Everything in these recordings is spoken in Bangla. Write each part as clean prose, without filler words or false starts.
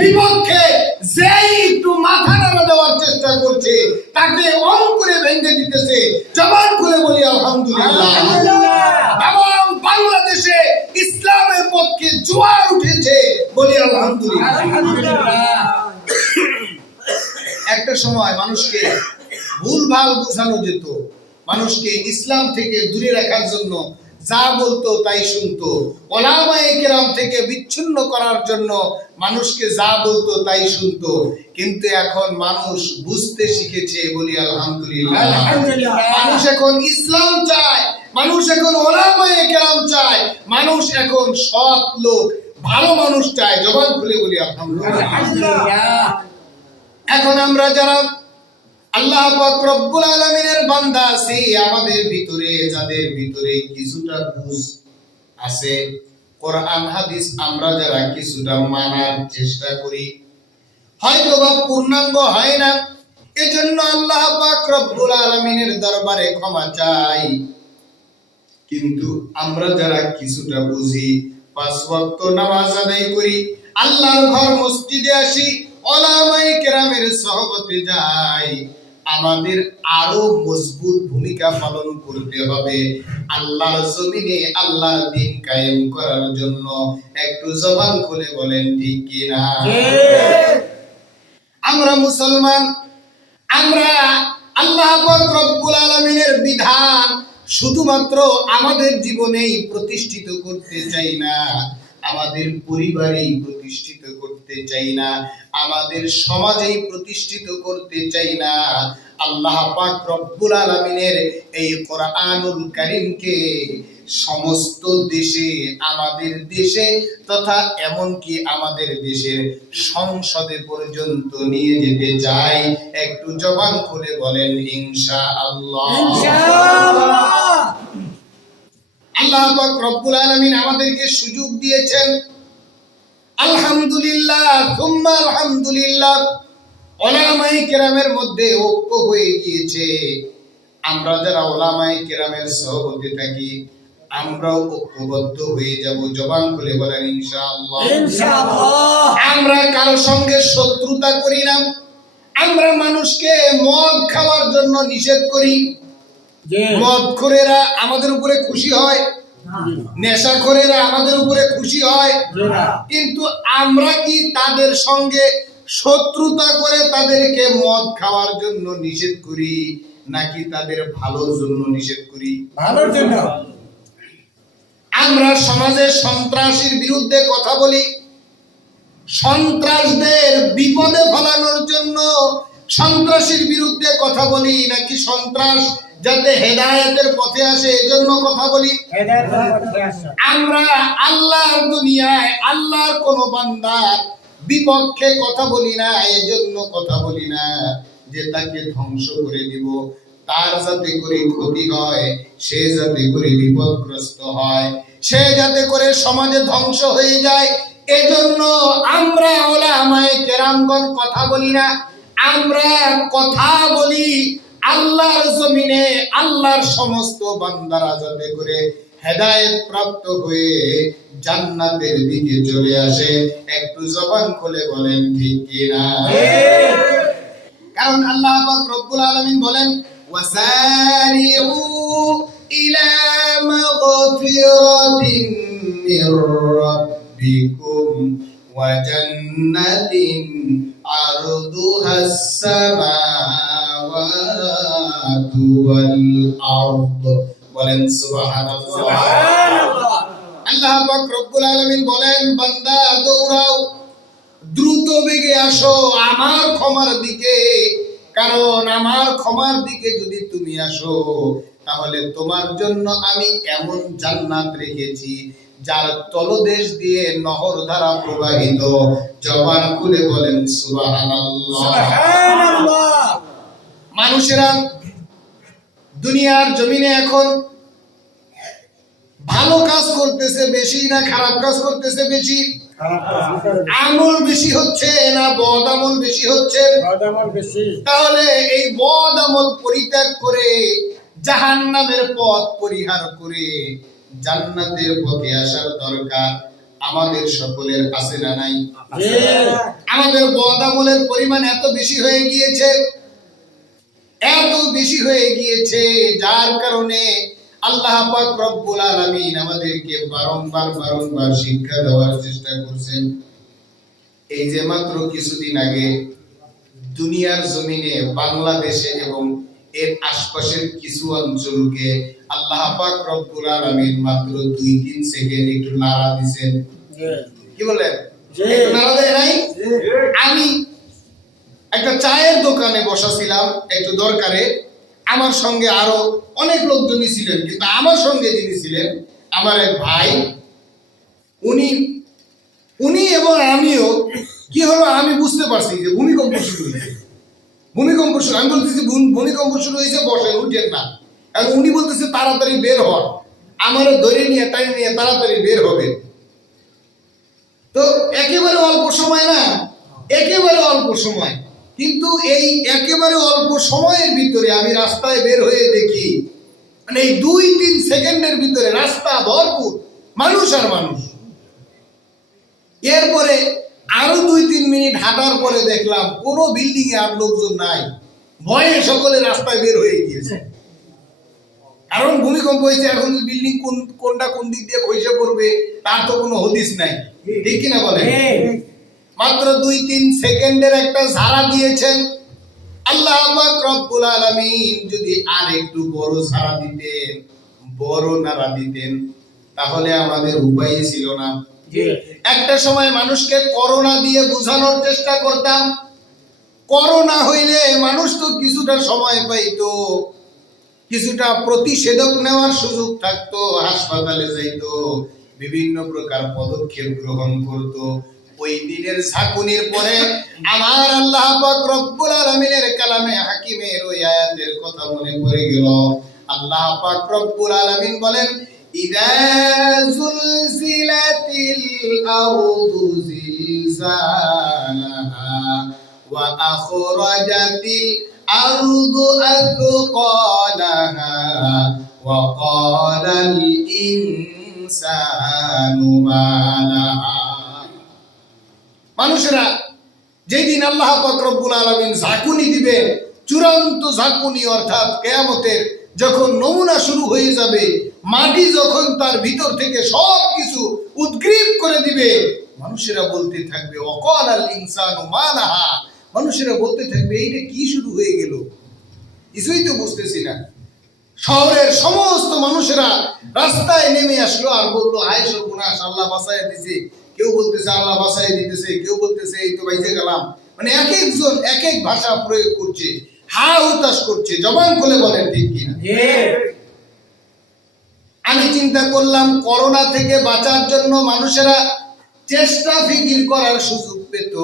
বিপক্ষে যেই একটু মাথা নাড়া দেওয়ার চেষ্টা করছে তাকে অঙ্কুরে ভেঙে দিতেছে। জবান খুলে বলি আলহামদুলিল্লাহ। এবং বাংলাদেশে ইসলামের পক্ষে জোয়ার উঠেছে, বলি আলহামদুলিল্লাহ। একটা সময় মানুষকে ভুলভাল বোঝানো যেত, মানুষকে ইসলাম থেকে দূরে রাখার জন্য যা বলতো তাই শুনতো, ওলামায়ে কেরাম থেকে বিচ্ছিন্ন করার জন্য মানুষকে যা বলতো তাই শুনতো। কিন্তু এখন মানুষ বুঝতে শিখেছে, বলি আলহামদুলিল্লাহ। মানুষ এখন ইসলাম চায়, মানুষ এখন ওলামায়ে কেরাম চায়, মানুষ এখন সৎ লোক ভালো মানুষ চায়। জবান খুলে বলি আলহামদুলিল্লাহ। এখন আমরা যারা আল্লাহ পাক রব্বুল আলামিনের বান্দা আছি, আমাদের ভিতরে যাদের ভিতরে কিছুটা বুঝ আছে, কোরআন হাদিস আমরা যারা কিছুটা মানার চেষ্টা করি, হয়তো বা পূর্ণাঙ্গ হয় না, এজন্য আল্লাহ পাক রব্বুল আলামিনের দরবারে ক্ষমা চাই। কিন্তু আমরা যারা কিছুটা বুঝি, 5 ওয়াক্ত নামাজ আদায় করি, আল্লাহর ঘর মসজিদে আসি, ওলামায়ে কেরামের সহবতে যাই, আমাদের আরো মজবুত ভূমিকা পালন করতে হবে আল্লাহর জমিনে আল্লাহর দ্বীন কায়েম করার জন্য। একটু জবান খুলে বলেন ঠিক কি না? আমরা মুসলমান, আমরা আল্লাহ পাক রব্বুল আলামিনের বিধান শুধুমাত্র আমাদের জীবনেই প্রতিষ্ঠিত করতে চাই না, আমাদের পরিবারেই প্রতিষ্ঠিত করতে চাই না, আমাদের সমাজেই প্রতিষ্ঠিত করতে চাই না। আল্লাহ পাক রব্বুল আলামিনের এই কোরআনুল কারীমকে সমস্ত দেশে, আমাদের দেশে তথা এমনকি আমাদের দেশের সংসদে পর্যন্ত নিয়ে যেতে চাই। একটু জবান খুলে বলেন ইনশাআল্লাহ। ইনশাআল্লাহ। আল্লাহ পাক রব্বুল আলামিন আমাদেরকে সুযোগ দিয়েছেন, আলহামদুলিল্লাহ সুম্মা আলহামদুলিল্লাহ। ওলামায়ে কেরামের মধ্যে ঐক্য হয়ে গিয়েছে। আমরা যারা ওলামায়ে কেরামের সহবতে থাকি, আমরাও ঐক্যবদ্ধ হয়ে যাব। জবান খুলে বলেন ইনশাআল্লাহ। ইনশাআল্লাহ। আমরা কারো সঙ্গে শত্রুতা করি না। আমরা মানুষকে মদ খাওয়ার জন্য নিষেধ করি, মদখোরেরা আমাদের উপরে খুশি হয়, নেশাখোরেরা আমাদের উপরে খুশি হয়, কিন্তু আমরা কি তাদের সঙ্গে শত্রুতা করে তাদেরকে মদ খাওয়ার জন্য নিষেধ করি, নাকি তাদের ভালোর জন্য নিষেধ করি? ভালোর জন্য। আমরা সমাজে সন্ত্রাসীর বিরুদ্ধে কথা বলি, সন্ত্রাসদের বিপদে ফেলানোর জন্য সন্ত্রাসীর বিরুদ্ধে কথা বলি, নাকি সন্ত্রাস যাতে হেদায়েতের পথে আসে এজন্য কথা বলি? আমরা আল্লাহর দুনিয়ায় আল্লাহর কোন বান্দার বিপক্ষে কথা বলি না, এজন্য কথা বলি না যে তাকে ধ্বংস করে দিব, তার যাতে করে ক্ষতি হয়, সে যাতে করে বিপদগ্রস্ত হয়, সে যাতে করে সমাজে ধ্বংস হয়ে যায়, এজন্য আমরা ওলামায়ে কেরামগণ কথা বলি না। আমরা কথা বলি আল্লাহর জমিনে আল্লাহর সমস্ত বান্দারা যাতে করে হেদায়েত প্রাপ্ত হয়ে জান্নাতের দিকে চলে আসে। একটু জবান খুলে বলেন ঠিক কি না? কারণ আল্লাহ পাক রব্বুল আলামিন বলেন, ওয়াসারিউ ইলা মাগফিরাতিন মির রাব্বিকুম ওয়া জান্নাতিন আরদুহাস সামাওয়াতু ওয়াল আরদ। বলেন সুবহানাল্লাহ। আল্লাহ পাক রব্বুল আলামিন বলেন, বান্দা দৌড়াও, দ্রুত বেগে আসো আমার ক্ষমার দিকে, কারণ আমার ক্ষমার দিকে যদি তুমি আসো তাহলে তোমার জন্য আমি এমন জান্নাত রেখেছি যার তলদেশ দিয়ে নহর ধারা প্রবাহিত। জবান খুলে বলেন সুবহানাল্লাহ। সুবহানাল্লাহ। মানুষেরা দুনিয়ার জমিনে এখন ভালো কাজ করতেছে বেশি না খারাপ কাজ করতেছে বেশি? আমল বেশি হচ্ছে না বদ আমল বেশি হচ্ছে? বদ আমল বেশি। তাহলে এই বদ আমল পরিত্যাগ করে জাহান্নামের পথ পরিহার করে জান্নাতের পথে আসার দরকার। আমাদের সকলের আছে না নাই? আমাদের বদ আমলের পরিমাণ এত বেশি হয়ে গিয়েছে, এত বেশি হয়ে গিয়েছে, যার কারণে আল্লাহ পাক রব্বুল আলামিন আমাদেরকে বারংবার শিক্ষা দেওয়ার চেষ্টা করছেন। এই যে মাত্র কিছুদিন আগে দুনিয়ার জমিনে বাংলাদেশে এবং এর আশপাশের কিছু অঞ্চলকে আল্লাহ পাক রব্বুল আলামিন মাত্র 2-3 সেকেন্ড একটু নাড়া দিয়েছেন। কি বলেন? একটু নাড়া দেয় নাই? আমি একটা চায়ের দোকানে বসাছিলাম একটু দরকারে, আমার সঙ্গে আরো অনেক লোকজনই ছিলেন, কিন্তু আমার সঙ্গে যিনি ছিলেন আমার এক ভাই, উনি এবং আমিও কি হলো আমি বুঝতে পারছি যে ভূমিকম্প শুরু হয়েছে। আমি বলতেছি ভূমিকম্প শুরু হয়েছে, বসেন, উঠেন না। আর উনি বলতেছে তাড়াতাড়ি বের হন, আমারও ধরে নিয়ে টাইম নিয়ে তাড়াতাড়ি বের হবে। তো একেবারে অল্প সময় না, একেবারে অল্প সময়, কিন্তু এই একেবারে অল্প সময়ের ভিতরে আমি রাস্তায় বের হয়ে দেখি মানে এই 2-3 সেকেন্ডের ভিতরে রাস্তা ভরপুর মানুষ আর মানুষ। এরপরে আরো 2-3 মিনিট হাঁটার পরে দেখলাম কোনো বিল্ডিং এ আর লোকজন নাই, ভয়ে সকলে রাস্তায় বের হয়ে গিয়েছে। কারণ ভূমিকম্প হয়েছে, এখন বিল্ডিং কোনটা কোন দিক দিয়ে খসে পড়বে তার তো কোনো হদিস নাই, ঠিক কিনা বলেন? মাত্র 2-3 সেকেন্ডের একটা ঝাড়া দিয়েছেন আল্লাহ পাক রব্বুল আলামিন। যদি আর একটু বড় ঝাড়া দিতেন, বড় নাড়া দিতেন, তাহলে আমাদের উপায় ছিল না। একটা সময় মানুষকে করোনা দিয়ে বোঝানোর চেষ্টা করতাম, করোনা হইলে মানুষ তো কিছুটা সময় পাইতো, কিছুটা প্রতিষেধক নেওয়ার সুযোগ থাকতো, হাসপাতালে যাইতো, বিভিন্ন প্রকার পদক্ষেপ গ্রহণ করত। ওই দিনের ঝাঁকুনির পরে আমার আল্লাহ পাক রব্বুল আলামিনের কালামে হাকিমের ওই আয়াতের কথা মনে পড়ে গেল। আল্লাহ পাক রব্বুল আলামিন বলেন, ইযা যুলজিলাতিল আরদু জিলজালাহা ওয়া আখরাজাতিল আরদু আথকালাহা ওয়া ক্বালাল ইনসানু মা লাহা। মানুষেরা যেদিন আল্লাহ পাক রব্বুল আলামিন ঝাঁকুনি দিবেন, চূড়ান্ত ঝাঁকুনি, অর্থাৎ কিয়ামতের যখন নমুনা শুরু হয়ে যাবে, মাটি যখন তার ভিতর থেকে সবকিছু উদ্গ্রীব করে দিবে, মানুষেরা বলতে থাকবে ওয়াকালাল ইনসানু মা লাহা। মানুষেরা বলতে থাকবে এইটা কি শুরু হয়ে গেল, কিছুই তো বুঝতেছি না। শহরের সমস্ত মানুষেরা রাস্তায় নেমে আসলো আর বললো হায় সর্বনাশ, আল্লাহ বাঁচায় দিছে। কেউ বলতেছে আল্লাহ বাঁচায় দিতেছে, কেউ বলতেছে এই তো বাইচে গেলাম। মানে এক একজন এক এক ভাষা প্রয়োগ করছে, হা হুতাশ করছে। জবান খুলে বলেন ঠিক কিনা? আমি চিন্তা করলাম করোনা থেকে বাঁচার জন্য মানুষেরা চেষ্টা ফিকির করার সুযোগ পেত,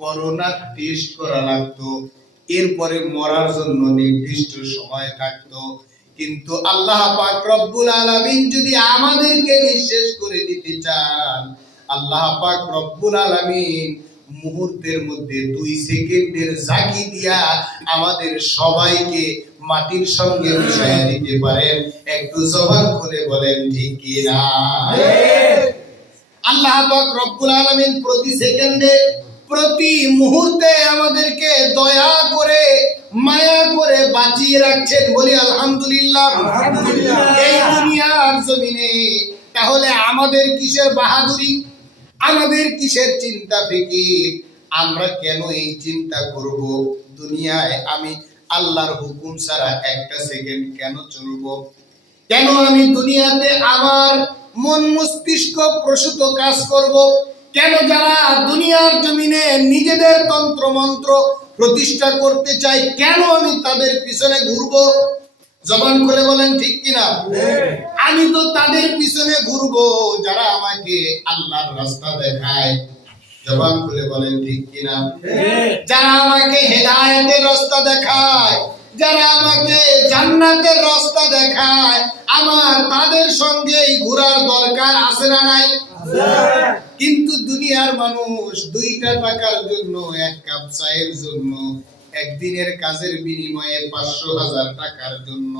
করোনা টেস্ট করা লাগতো, এরপরে মরার জন্য নির্দিষ্ট সময় থাকতো। কিন্তু আল্লাহ পাক রব্বুল আলামিন যদি আমাদেরকে নিঃশেষ করে দিতে চান, আল্লাহ পাক রব্বুল আলামিন মুহূর্তের মধ্যে 2 সেকেন্ডের ঝাঁকি দিয়া আমাদের সবাইকে মাটির সঙ্গে মিশিয়ে দিতে পারেন। একটু জবান খুলে বলেন ঠিক কি না? আল্লাহ পাক রব্বুল আলামিন প্রতি সেকেন্ডে, প্রতি মুহূর্তে আমাদেরকে দয়া করে, মায়া করে বাঁচিয়ে রাখছেন। বলি আলহামদুলিল্লাহ। এই দুনিয়ার জমিনে তাহলে আমাদের কিসের বাহাদুরি, আমাদের কিসের চিন্তা ফিকির? আমরা কেন এই চিন্তা করব দুনিয়ায় আমি আল্লাহর হুকুম ছাড়া একটা সেকেন্ড কেন চলবো? কেন আমি দুনিয়াতে আমার মন মস্তিষ্ক প্রসূত কাজ করব? কেন যারা দুনিয়ার জমিনে নিজেদের তন্ত্র মন্ত্র প্রতিষ্ঠা করতে চাই, কেন আমি তাদের পিছনে ঘুরবো? জবান খুলে বলেন ঠিক কিনা? আমি তো তাদের পিছনে ঘুরবো যারা আমাকে আল্লাহর রাস্তা দেখায়। জবান খুলে বলেন ঠিক কিনা? যারা আমাকে হেদায়েতের রাস্তা দেখায়, যারা আমাকে জান্নাতের রাস্তা দেখায়, আমার তাদের সঙ্গেই ঘোরার দরকার আছে না নাই? কিন্তু দুনিয়ার মানুষ 2টা টাকার জন্য, 1 কাপ চায়ের জন্য একদিনের কাজের বিনিময়ে 500,000 টাকার জন্য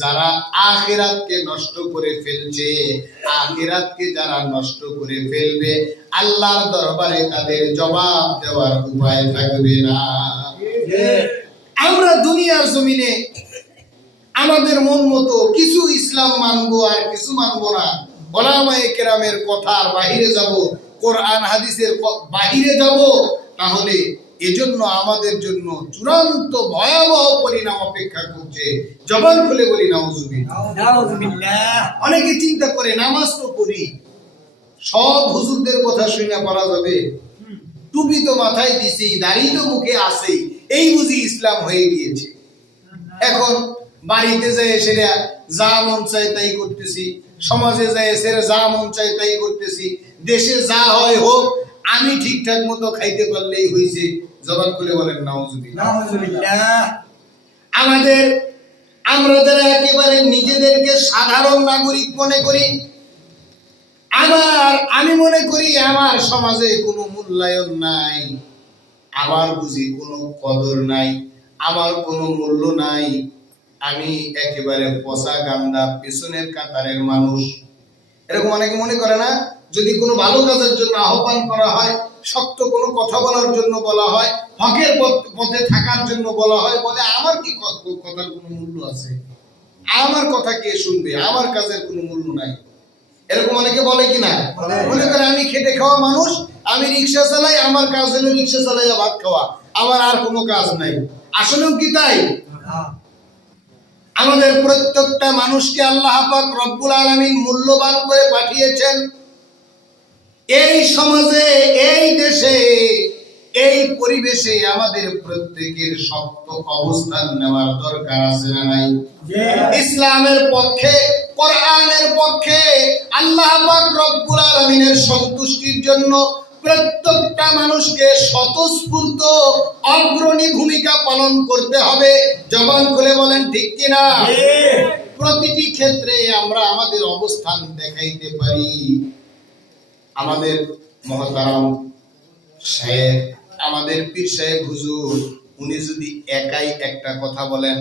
যারা আখিরাতকে নষ্ট করে ফেলছে, আখিরাতকে যারা নষ্ট করে ফেলবে, আল্লাহর দরবারে তাদের জবাব দেওয়ার উপায় থাকবে না। আমরা দুনিয়ার জমিনে আমাদের মন মতো কিছু ইসলাম মানবো আর কিছু মানবো না, ওলামায়ে কেরামের কথার বাহিরে যাব, কোরআন হাদিসের বাহিরে যাব, তাহলে এজন্য আমাদের জন্য চূড়ান্ত ভয়াবহ পরিণাম অপেক্ষা করছে। জবান খুলে বলি নাউজুবিল্লাহ। অনেকে চিন্তা করে নামাজ তো পড়ি, সব হুজুরদের কথা শুনে পড়া যাবে, টুপি তো মাথায় দিছি, দাড়ি তো মুখে আছে, এই বুঝি ইসলাম হয়ে গিয়েছে। এখন বাড়িতে যায় সেটা যা মন চায় তাই করতেছি, সমাজে যায় সেটা যা মন চায় তাই করতেছি, দেশে যা হয় হোক, আমি ঠিকঠাক মতো খাইতে পারলেই হয়েছে। জবান খুলে বলেন নাউজুবিল্লাহ। আমরা যারা একেবারে নিজেদেরকে সাধারণ নাগরিক মনে করি, আমি মনে করি আমার সমাজে কোনো মূল্যায়ন নাই, আমার বুঝি কোনো কদর নাই, আমার কোনো মূল্য নাই, আমি একেবারে পচা গান্দা পেছনের কাতারের মানুষ, এরকম অনেকে মনে করে না? যদি কোনো ভালো কাজের জন্য আহ্বান করা হয়, শক্ত কোনো কথা বলার জন্য বলা হয়, হকের পথে থাকার জন্য বলা হয়, বলে আমার কি কথার কোনো মূল্য আছে, আমার কথা কে শুনবে, আমার কাজের কোনো মূল্য নাই। এরকম অনেকে বলে কিনা? মনে করে আমি খেটে খাওয়া মানুষ, আমি রিক্সা চালাই, আমার কাজ হলো রিক্সা চালাইয়া ভাত খাওয়া, আমার আর কোনো কাজ নাই। আসলেও কি তাই? আমাদের প্রত্যেকটা মানুষকে আল্লাহ পাক রব্বুল আলামিন মূল্যবান করে পাঠিয়েছেন। এই সমাজে, এই দেশে, এই পরিবেশে আমাদের প্রত্যেকের শক্ত অবস্থান নেওয়ার দরকার আছে না নাই? ইসলামের পক্ষে, কোরআনের পক্ষে, আল্লাহ পাক রব্বুল আলামিনের সন্তুষ্টির জন্য প্রত্যেকটা মানুষকে স্বতঃস্ফূর্ত অগ্রণী ভূমিকা পালন করতে হবে। জবান খুলে বলেন ঠিক কিনা? প্রতিটি ক্ষেত্রে আমরা আমাদের অবস্থান দেখাইতে পারি। আমাদের মহতারাম সাহেব, আমাদের পীর সাহেব হুজুর, উনি যদি একাই একটা কথা বলেন,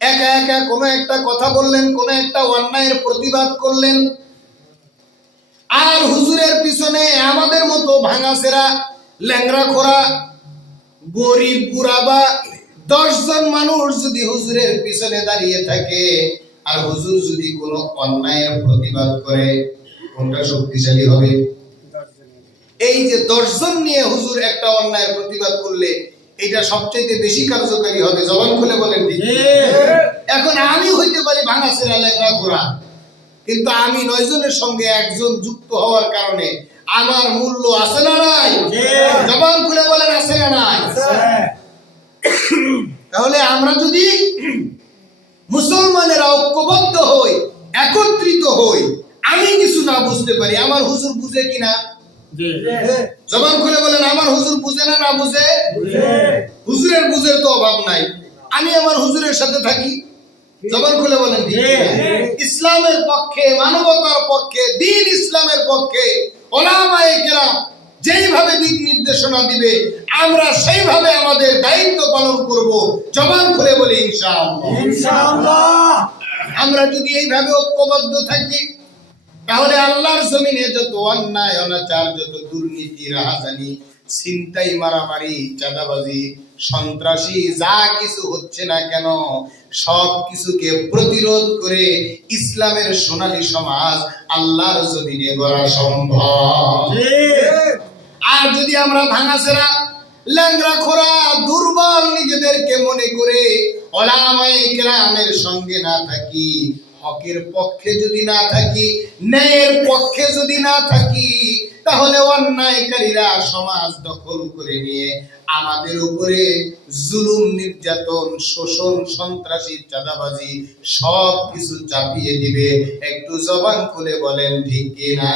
একা একা কোনো একটা কথা বললেন, কোনো একটা অন্যায়ের প্রতিবাদ করলেন, আর হুজুরের পিছনে আমাদের মতো ভাঙাচেরা, ল্যাংড়া খোরা, গরিব গুড়াবা 10 জন মানুষ যদি হুজুরের পিছনে দাঁড়িয়ে থাকে, আর হুজুর যদি কোনো অন্যায়ের প্রতিবাদ করে, কোনটা শক্তিশালী হবে? এই যে 10 জন নিয়ে হুজুর একটা অন্যায়ের প্রতিবাদ করলে এটা সবচেয়ে বেশি কার্যকারী হবে। জবান খুলে বলেন ঠিক? এখন আমি হইতে পারি ভাঙাচেরা, ল্যাংড়া খোরা, কিন্তু আমি 9 জনের সঙ্গে একজন যুক্ত হওয়ার কারণে আমার মূল্য আছে না নাই? জবান খুলে বলেন আছে না নাই? তাহলে আমরা যদি মুসলমানেরা ঐক্যবদ্ধ হই, একত্রিত হই, আমি কিছু না বুঝতে পারি, আমার হুজুর বুঝে কিনা? জবান খুলে বলেন আমার হুজুর বুঝে না? না বুঝে? হুজুরের বুঝের তো অভাব নাই, আমি আমার হুজুরের সাথে থাকি। জবান খুলে বলেন ইসলামের পক্ষে, মানবতার পক্ষে, দ্বীন ইসলামের পক্ষে উলামায়ে কেরাম যেইভাবে দিক নির্দেশনা দিবে আমরা সেইভাবে আমাদের দায়িত্ব পালন করব। জবান খুলে বলি ইনশাআল্লাহ। আমরা যদি এইভাবে ঐক্যবদ্ধ থাকি, তাহলে আল্লাহর জমিনে যত অন্যায় অনাচার, যত দুর্নীতি, রাহাজানি, ছিনতাই, মারামারি, চাঁদাবাজি, সন্ত্রাসী যা কিছু হচ্ছে না কেন, সব কিছুকে প্রতিরোধ করে ইসলামের সোনালী সমাজ আল্লাহর জমিনে গড়া সম্ভব। আর যদি আমরা ভাঙাচেরা, ল্যাংড়া খোরা, দুর্বল নিজেদেরকে মনে করে উলামায়ে কেরামের সঙ্গে না থাকি, হকের পক্ষে যদি না থাকি, ন্যায়ের পক্ষে যদি না থাকি, তাহলে অন্যায়কারীরা সমাজ দখল করে নিয়ে আমাদের উপরে জুলুম, নির্যাতন, শোষণ, সন্ত্রাসী, চাঁদাবাজি সব কিছু চাপিয়ে দিবে। একটু জবান খুলে বলেন ঠিক কিনা?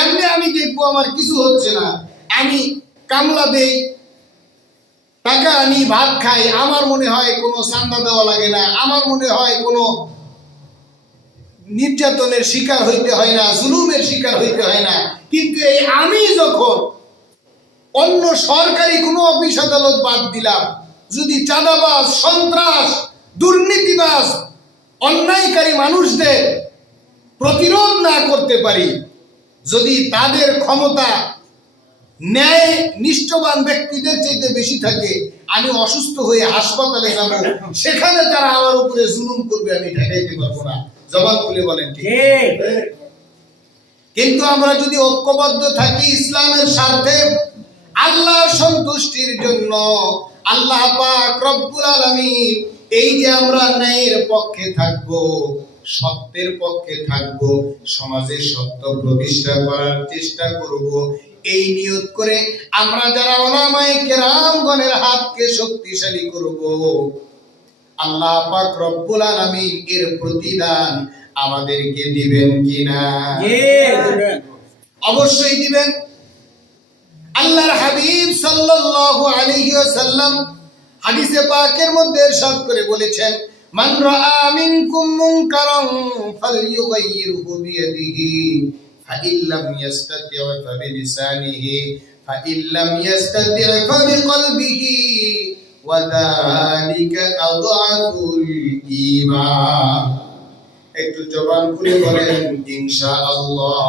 এমনি আমি দেখবো আমার কিছু হচ্ছে না, আমি কামলা দেই, টাকা আনি, ভাত খাই, আমার মনে হয় কোনো চাঁদা দেওয়া লাগে না, আমার মনে হয় কোনো নির্যাতনের শিকার হইতে হয় না, জুলুমের শিকার হইতে হয় না। কিন্তু এই আমি যখন অন্য সরকারি কোনো অফিস আদালত বাদ দিলাম, যদি চাঁদাবাজ, সন্ত্রাস, দুর্নীতিবাজ, অন্যায়কারী মানুষদের প্রতিরোধ না করতে পারি, যদি তাদের ক্ষমতা ন্যায় নিষ্ঠবান ব্যক্তিদের চাইতে বেশি থাকে, আমি অসুস্থ হয়ে হাসপাতালে যাব, সেখানে তারা আমার উপরে জুলুম করবে, আমি ঠেকাইতে পারবো না। জবাব খুলে বলেন ঠিক? কিন্তু আমরা যদি ঐক্যবদ্ধ থাকি ইসলামের স্বার্থে, আল্লাহর সন্তুষ্টির জন্য, আল্লাহ পাক রব্বুল আলামিন এই যে আমরা ন্যায়ের পক্ষে থাকব, সত্যের পক্ষে থাকব, সমাজে সত্য প্রতিষ্ঠা করার চেষ্টা করব, এই নিয়ত করে আমরা যারা উলামায়ে কেরামগণের হাতকে শক্তিশালী করব, আল্লাহ পাক রব্বুল আলামিন এর প্রতিদান আমাদেরকে দিবেন কিনা? অবশ্যই দিবেন। আল্লাহর হাবিব সাল্লাল্লাহু আলাইহি ওয়াসাল্লাম হাদিসে পাকের মধ্যে ইরশাদ করে বলেছেন, মান রাআ মিনকুম মুনকারান ফালইয়ুগাইয়িরহু বিয়াদিহি ফাইল্লাম ইয়াস্তাতি' ফাবিলিসানিহি ফাইল্লাম ইয়াস্তাতি' ফাবিকলবিহি ওয়া যালিকা আযআফুল ঈমান। একটু জবান খুলে বলেন ইনশাআল্লাহ।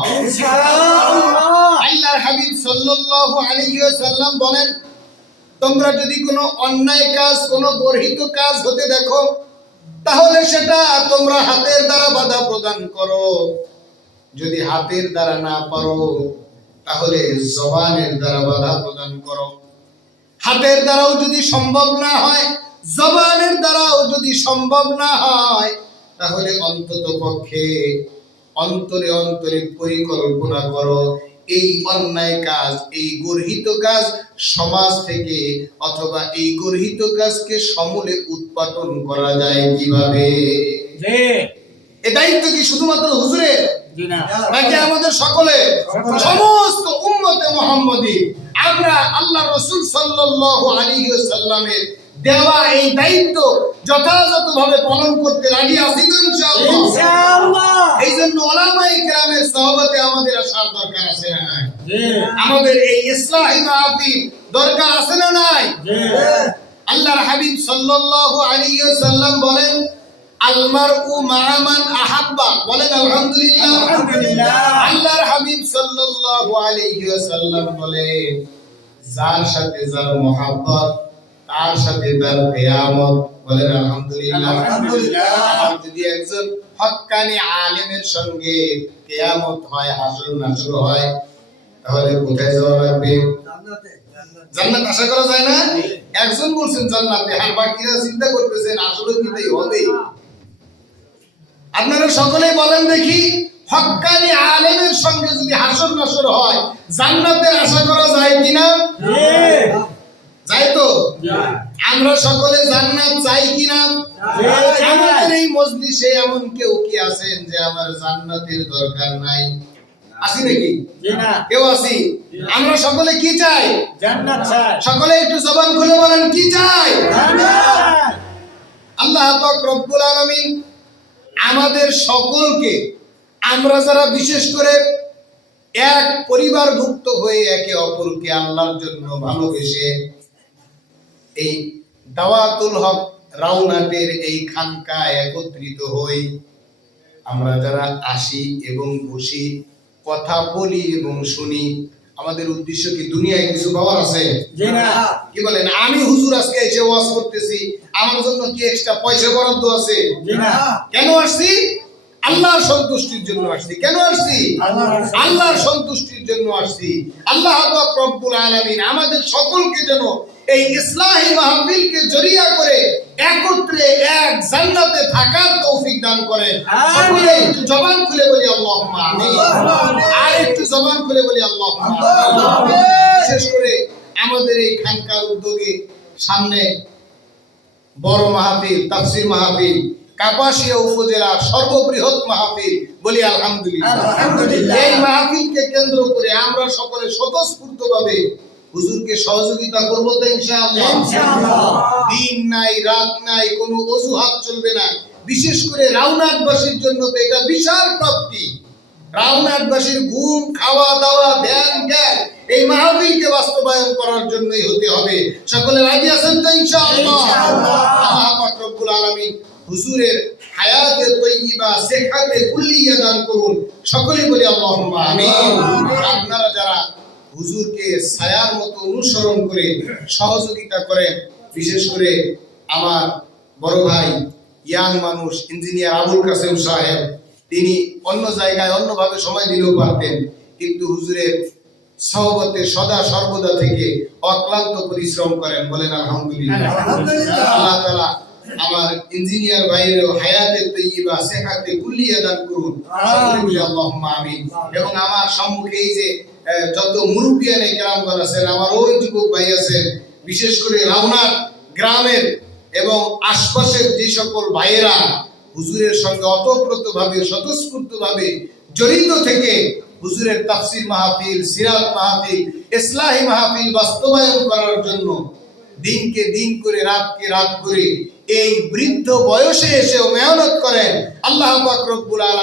আল্লাহর হাবিব সাল্লাল্লাহু আলাইহি ওয়াসাল্লাম বলেন, তোমরা যদি কোনো অন্যায় কাজ, কোনো গর্হিত কাজ হতে দেখো, তাহলে সেটা তোমরা হাতের দ্বারা বাধা প্রদান করো। যদি হাতের দ্বারা না পারো, তাহলে জবানের দ্বারা বাধা প্রদান করো। হাতের দ্বারাও যদি সম্ভব না হয়, জবানের দ্বারাও যদি সম্ভব না হয়, তাহলে অন্তত পক্ষে অন্তরে অন্তরে পরিকল্পনা করো, এই অন্যায় কাজ, এই গর্হিত কাজ সমাজ থেকে, অথবা এই গর্হিত কাজকে সমূলে উৎপাটন করা যায় কিভাবে। এ দায়িত্ব কি শুধুমাত্র হুজুরের, নাকি আমাদের সকলে, সমস্ত উম্মতে মুহাম্মদী? আমরা আল্লাহ রাসূল সাল্লাল্লাহু আলাইহি ওয়াসাল্লামের দেওয়া এই দায়িত্ব যথাযথভাবে পালন করতে রাজি আছি তো ইনশাআল্লাহ? ইনশাআল্লাহ। এইজন্য উলামায়ে কেরামের সোহবতে আমাদের আসার দরকার আছে না নাই? আমাদের এই ইসলাহি মাহফিল দরকার আছে না নাই? আল্লাহর হাবিব সাল্লাল্লাহু আলাইহি ওয়াসাল্লাম বলেন, আল মারউ মা মান আহাব্বা। বলেন আলহামদুলিল্লাহ। আলহামদুলিল্লাহ। আল্লাহর হাবিব সাল্লাল্লাহু আলাইহি ওয়াসাল্লাম বলেন, যার সাথে যার মহব্বত, তার সাথে তার কিয়ামত। বলেন আলহামদুলিল্লাহ। আলহামদুলিল্লাহ। যদি একজন হক্কানি আলেমের সঙ্গে কিয়ামত হয়, হাসর নাসর হয়, তাহলে কোথায় যাওয়া লাগবে? জান্নাতে। জান্নাত আশা করা যায় না? একজন বলছেন জান্নাতে, আর বাকিরা চিন্তা করতেছেন আসলে কি তাই হবে? আপনারা সকলেই বলেন দেখি, হক্কানি আলেমের সঙ্গে যদি হাসর নাসর হয়, জান্নাতের আশা করা যায় কিনা? যাই তো? আমরা সকলে জান্নাত চাই কিনা? আমাদের এই মজলিসে এমন কেউ কি আছেন যে আমার জান্নাতের দরকার নাই? আছি নাকি? কেউ আছি? আমরা সকলে কি চাই? জান্নাত চাই। সকলে একটু জবান খুলে বলেন কি চাই? জান্নাত। আল্লাহ পাক রব্বুল আলামিন আমাদের সকলকে, আমরা যারা বিশেষ করে এক পরিবারভুক্ত হয়ে একে অপরকে আল্লাহর জন্য ভালোবেসে এই দাওয়াতুল হক রাউনাটের এই খানকায় একত্রিত হই, আমরা যারা আসি এবং বসি, কথা বলি এবং শুনি, আমাদের উদ্দেশ্য কি দুনিয়ায় কিছু পাওয়ার আছে? কি বলেন? আমি হুজুর আজকে এসে ওয়াজ করতেছি, আমার জন্য কি এক্সট্রা পয়সা বরাদ্দ আছে? কেন আসছি? আল্লাহর সন্তুষ্টির জন্য আসছি। কেন আসছি? আল্লাহর সন্তুষ্টির জন্য আসছি। আল্লাহ পাক রব্বুল আলামিন আমাদের সকলকে যেন এই ইসলাহি মাহফিলকে জরিয়া করে একত্রে এক জান্নাতে থাকার তৌফিক দান করেন। সকলে একটু জবান খুলে বলি আল্লাহুম্মা আমিন। আর একটু জবান খুলে বলি আল্লাহুম্মা আমিন। বিশেষ করে আমাদের এই খানকার উদ্যোগে সামনে বড় মাহফিল, তাফসীর মাহফিল, কাপাসিয়া উপজেলার সর্ববৃহৎ মাহফিল, বলি আলহামদুলিল্লাহ। আলহামদুলিল্লাহ। এই মাহফিলকে কেন্দ্র করে আমরা সকলে স্বতঃস্ফূর্তভাবে হুজুরকে সহযোগিতা করব তো ইনশাআল্লাহ। ইনশাআল্লাহ। দিন নাই রাত নাই, কোনো অজুহাত চলবে না। বিশেষ করে রাউনাটবাসীর জন্য তো এটা বিশাল প্রাপ্তি। রাউনাটবাসীর ঘুম, খাওয়া দাওয়া, ধ্যান জ্ঞান এই মাহফিলকে বাস্তবায়ন করার জন্যই হতে হবে। সকলে রাজি আছেন তো ইনশাআল্লাহ? আল্লাহ পাক রব্বুল আলামিন হুজুরের হায়াতে তৈয়্যিবা, সেহাতে কুল্লিয়া দান করুন। সকলে বলি আল্লাহুম্মা আমিন। আপনারা যারা হুজুরকে ছায়ার মতো অনুসরণ করে সহযোগিতা করেন, বিশেষ করে আমার বড় ভাই ইয়াং মানুষ ইঞ্জিনিয়ার আবুল কাসেম সাহেব, তিনি অন্য জায়গায় অন্যভাবে সময় দিলেও পারতেন, কিন্তু হুজুরের সহবতে সদা সর্বদা থেকে অক্লান্ত পরিশ্রম করেন। বলেন আলহামদুলিল্লাহ। আল্লাহ তাআলা আমার ইঞ্জিনিয়ার ভাইয়ের হায়াতে তৈয়্যিবা, সেহাতে কুল্লিয়া দান করুন। সকলে বলি আল্লাহুম্মা আমিন। এবং আমার সম্মুখে এই যে যত মুরব্বিয়ানে কেরামগণ আছেন, আমার ওই যুবক ভাই আছেন, বিশেষ করে রাউনাট গ্রামের এবং আশপাশের যে সকল ভাইয়েরা হুজুরের সঙ্গে অতপ্রতভাবে স্বতঃস্ফূর্তভাবে জড়িত থেকে হুজুরের তাফসীর মাহফিল, সিরাত মাহফিল, ইসলাহি মাহফিল বাস্তবায়ন করার জন্য দিনকে দিন করে রাতকে রাত করে এই বৃদ্ধ বয়সে এসেও মেহনত করেন, আল্লাহ পাক রব্বুল আলামিন